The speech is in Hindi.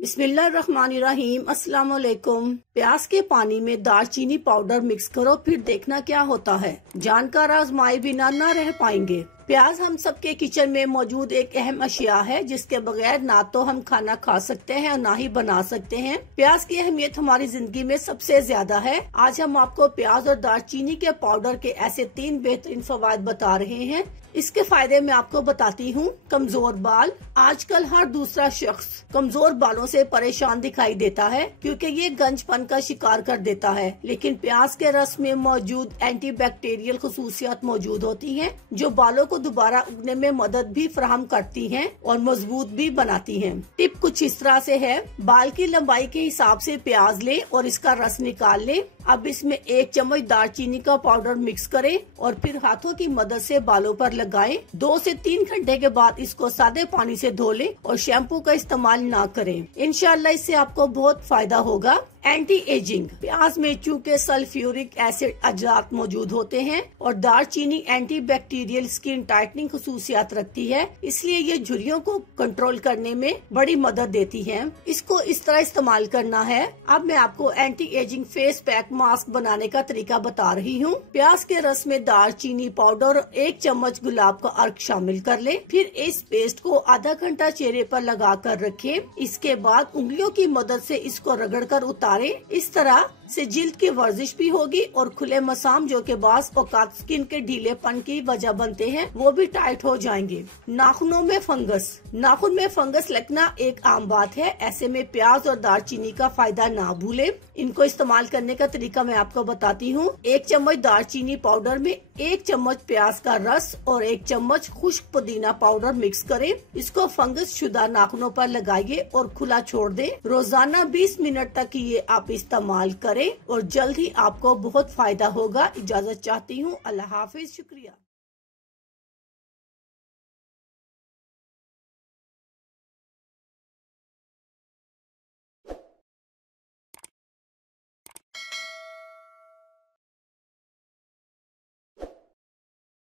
बिस्मिल्लाहिर्रहमानिर्रहीम। अस्सलाम वालेकुम। प्याज के पानी में दालचीनी पाउडर मिक्स करो, फिर देखना क्या होता है। जानकार आजमाए बिना न रह पाएंगे। प्याज हम सबके किचन में मौजूद एक अहम अशिया है, जिसके बगैर ना तो हम खाना खा सकते हैं और ना ही बना सकते हैं। प्याज की अहमियत हमारी जिंदगी में सबसे ज्यादा है। आज हम आपको प्याज और दालचीनी के पाउडर के ऐसे 3 बेहतरीन फवायद बता रहे हैं। इसके फायदे मैं आपको बताती हूँ। कमजोर बाल। आजकल हर दूसरा शख्स कमजोर बालों से परेशान दिखाई देता है, क्योंकि ये गंजपन का शिकार कर देता है। लेकिन प्याज के रस में मौजूद एंटीबैक्टीरियल खसूसियात मौजूद होती हैं, जो बालों को दोबारा उगने में मदद भी फराहम करती हैं और मजबूत भी बनाती हैं। टिप कुछ इस तरह से है। बाल की लंबाई के हिसाब से प्याज ले और इसका रस निकाल ले। अब इसमें 1 चम्मच दालचीनी का पाउडर मिक्स करें और फिर हाथों की मदद से बालों पर लगाएं। 2 से 3 घंटे के बाद इसको सादे पानी से धो लें और शैम्पू का इस्तेमाल ना करें। इंशाल्लाह इससे आपको बहुत फायदा होगा। Anti ageing. प्याज में चूंकि सल्फ्यूरिक एसिड अजरात मौजूद होते हैं और दालचीनी एंटी बैक्टीरियल स्किन टाइटनिंग खसूसियात रखती है, इसलिए ये झुर्रियों को कंट्रोल करने में बड़ी मदद देती है। इसको इस तरह इस्तेमाल करना है। अब मैं आपको anti ageing face pack mask बनाने का तरीका बता रही हूँ। प्याज के रस में दालचीनी पाउडर और 1 चम्मच गुलाब का अर्क शामिल कर ले। फिर इस पेस्ट को आधा घंटा चेहरे पर लगा कर रखे। इसके बाद उंगलियों की मदद से इसको रगड़ कर उतारे। इस तरह से जिल्द की वर्जिश भी होगी और खुले मसाम जो के बास औकात स्किन के ढीलेपन की वजह बनते हैं, वो भी टाइट हो जाएंगे। नाखूनों में फंगस। नाखून में फंगस लगना एक आम बात है। ऐसे में प्याज और दालचीनी का फायदा ना भूले। इनको इस्तेमाल करने का तरीका मैं आपको बताती हूँ। 1 चम्मच दालचीनी पाउडर में 1 चम्मच प्याज का रस और 1 चम्मच खुश्क पुदीना पाउडर मिक्स करें। इसको फंगस शुदा नाखूनों पर लगाइए और खुला छोड़ दें। रोजाना 20 मिनट तक ये आप इस्तेमाल करें और जल्द ही आपको बहुत फायदा होगा। इजाजत चाहती हूँ। अल्लाह हाफिज। शुक्रिया।